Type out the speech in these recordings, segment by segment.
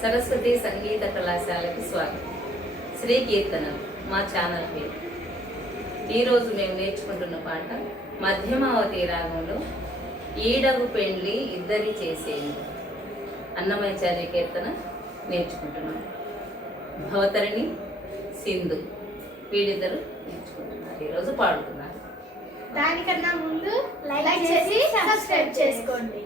సరస్వతి సంగీత కళాశాలకి స్వాగతం. శ్రీ కీర్తనలు మా ఛానల్ పేరు. ఈరోజు మేము నేర్చుకుంటున్న పాట మధ్యమావతి రాగంలో ఈడగు పెండ్లి ఇద్దరి చేసేది అన్నమాచార్య కీర్తన నేర్చుకుంటున్నాం. భవతరిణి సింధు వీళ్ళిద్దరు నేర్చుకుంటున్నారు, ఈరోజు పాడుతున్నారు. దానికన్నా ముందు లైక్ చేసి సబ్స్క్రైబ్ చేసుకోండి.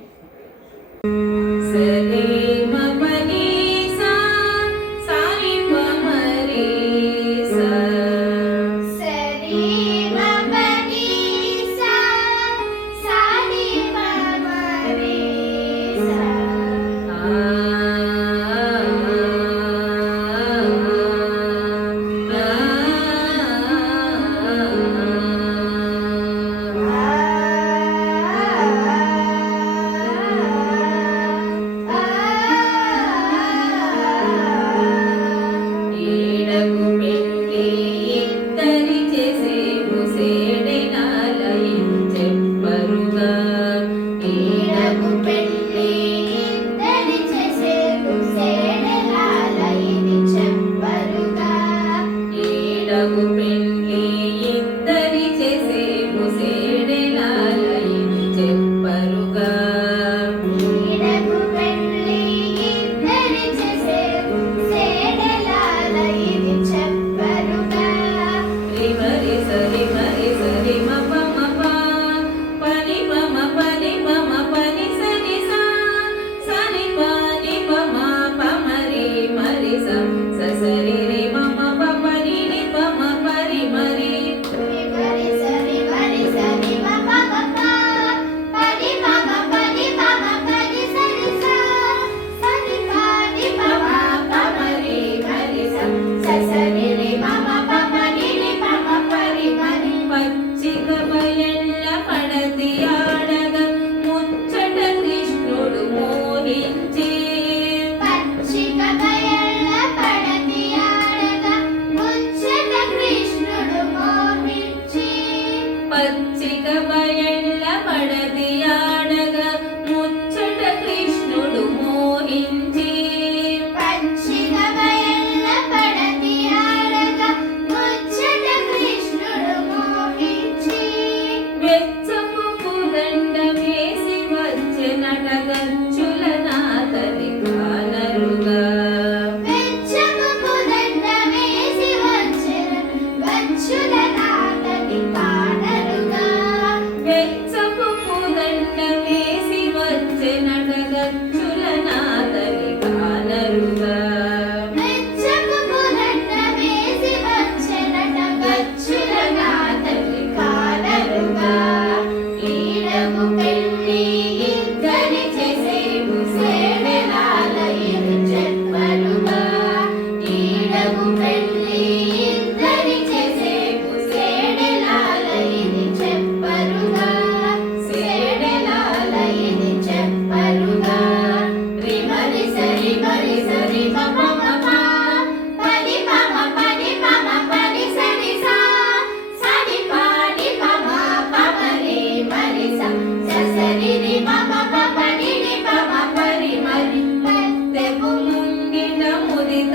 పచ్చిక బయళ్ళ పడతి ఆడగా ముచ్చట కృష్ణుడు మోహించి పచ్చిక బయళ్ళ పడతి ఆడగా ముచ్చట కృష్ణుడు మోహించి వెచ్చపు పూదండ వేసి వచ్చెనట గచ్చుల నాతని కానరుగా వెచ్చపు పూదండ వేసి వచ్చెన గచ్చుల నాతని వెచ్చపు పూదండ వేసి వచ్చెనట గచ్చుల నాతని కానరుగా వెచ్చపు పూదండ వేసి వచ్చెనట గచ్చుల నాతని కానరుగా ఈడగు పెళ్ళి ఇద్దరి చేసేవు సేవెలాల ఇది చెప్పరుగా ఈడగు పెళ్ళి ఇద్దరి చేసేవు సేవెలాల ఇది చెప్పరుగా సేవెలాల ఇది చెప్పరుగా రిమరి సరి మరి సరి మమ మమ పని మమ పని మమ పని సరి సా సరి పాని మమ పమరి మరి స సరి రి మమ పని ని మమ పరి మరి తెపు ముంగిట ముదిత